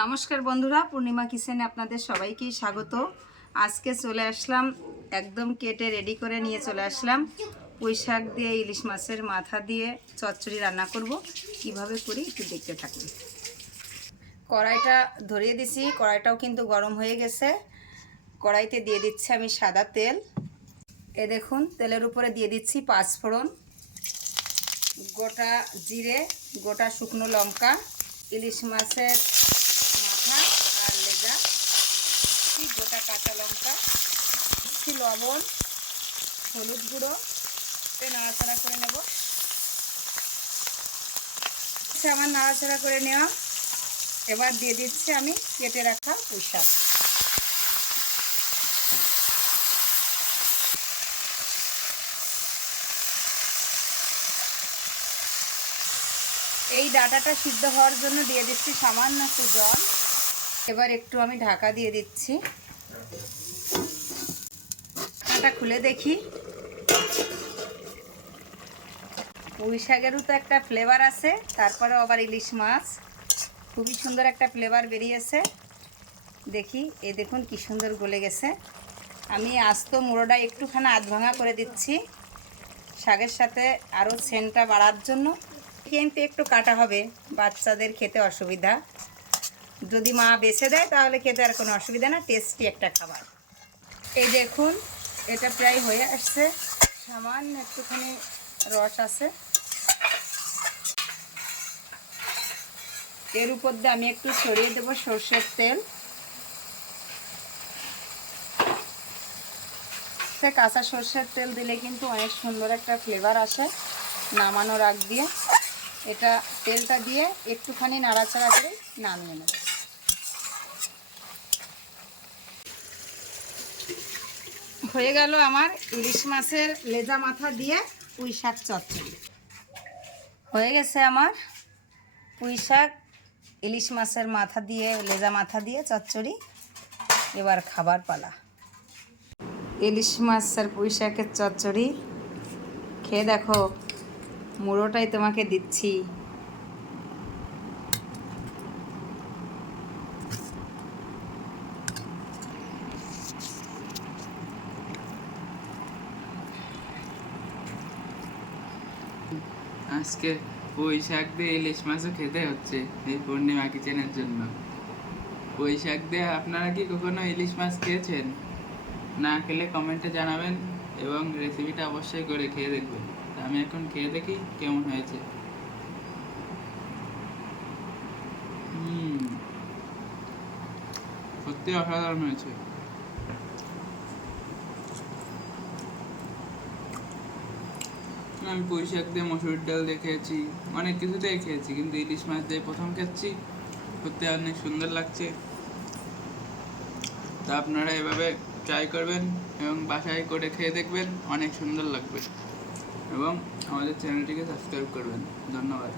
নমস্কার বন্ধুরা, পূর্ণিমা কিচেনে আপনাদের সবাইকে স্বাগত। আজকে চলে আসলাম, একদম কেটে রেডি করে নিয়ে চলে আসলাম পুঁই শাক দিয়ে ইলিশ মাছের মাথা দিয়ে চচ্চড়ি রান্না করব। কিভাবে করি একটু দেখতে থাকুন। কড়াইটা ধরিয়ে দিছি, কড়াইটাও কিন্তু গরম হয়ে গেছে। কড়াইতে দিয়ে দিচ্ছি আমি সাদা তেল। এ দেখুন, তেলের উপরে দিয়ে দিচ্ছি পাঁচফোড়ন, গোটা জিরে, গোটা শুকনো লঙ্কা, ইলিশ মাছের মাথা আর লেজা, গোটা কাঁচা লঙ্কা, লবণ, হলুদ গুঁড়ো, নাড়াচাড়া করে নেব। আমার নাড়াচাড়া করে নেওয়া, এবার দিয়ে দিচ্ছি আমি কেটে রাখা পুঁই শাক। এই ডাঁটাটা সিদ্ধ হওয়ার জন্য দিয়ে দিচ্ছি সামান্য একটু জল। এবার একটু আমি ঢাকা দিয়ে দিচ্ছি। ঢাকাটা খুলে দেখি, পুঁই শাকেরও তো একটা ফ্লেভার আছে, তারপরে আবার ইলিশ মাছ, খুবই সুন্দর একটা ফ্লেভার বেরিয়েছে। দেখি, এই দেখুন কি সুন্দর গলে গেছে। আমি আস্ত মুড়োটা একটুখানি আধ ভাঙা করে দিচ্ছি শাকের সাথে আরও সেন্টটা বাড়ার জন্য। কিন্তু একটু কাটা হবে, বাচ্চাদের খেতে অসুবিধা, যদি মা বেছে দেয় তাহলে খেতে আর কোনো অসুবিধা না, টেস্টি একটা খাবার। এই দেখুন, এটা প্রায় হয়ে আসছে, সামান্য একটুখানি রস আছে। এর উপর দিয়ে আমি একটু ছড়িয়ে দেব সর্ষের তেল। কাঁচা সর্ষের তেল দিলে কিন্তু অনেক সুন্দর একটা ফ্লেভার আসে। নামানোর আগ দিয়ে এটা তেলটা দিয়ে একটুখানি নাড়াচাড়া করে নামিয়ে নেব। হয়ে গেল আমার ইলিশ মাছের লেজা মাথা দিয়ে পুঁই শাক চচ্চড়ি। হয়ে গেছে আমার পুঁই শাক ইলিশ মাছের মাথা দিয়ে লেজা মাথা দিয়ে চচ্চড়ি। এবার খাবার পালা। ইলিশ মাছ আর পুঁই শাকের চচ্চড়ি খেয়ে দেখো, মুড়োটাই তোমাকে দিচ্ছি। আজকে পুঁই শাক দিয়ে ইলিশ মাছও খেতে হচ্ছে এই পূর্ণিমা কিচেনের জন্য। পুঁই শাক দিয়ে আপনারা কি কখনো ইলিশ মাছ খেয়েছেন? না খেলে কমেন্টে জানাবেন এবং রেসিপিটা অবশ্যই করে খেয়ে দেখবেন। আমি এখন খেয়ে দেখি কেমন হয়েছে। সত্যি অসাধারণ হয়েছে। আমি পুঁই শাক দিয়ে মসুর ডাল দিয়ে খেয়েছি, অনেক কিছুতেই খেয়েছি, কিন্তু ইলিশ মাছ দিয়ে প্রথম খাচ্ছি। সত্যি অনেক সুন্দর লাগছে। তা আপনারা এভাবে ট্রাই করবেন এবং বাসায় করে খেয়ে দেখবেন, অনেক সুন্দর লাগবে। এবং আমাদের চ্যানেলটিকে সাবস্ক্রাইব করবেন। ধন্যবাদ।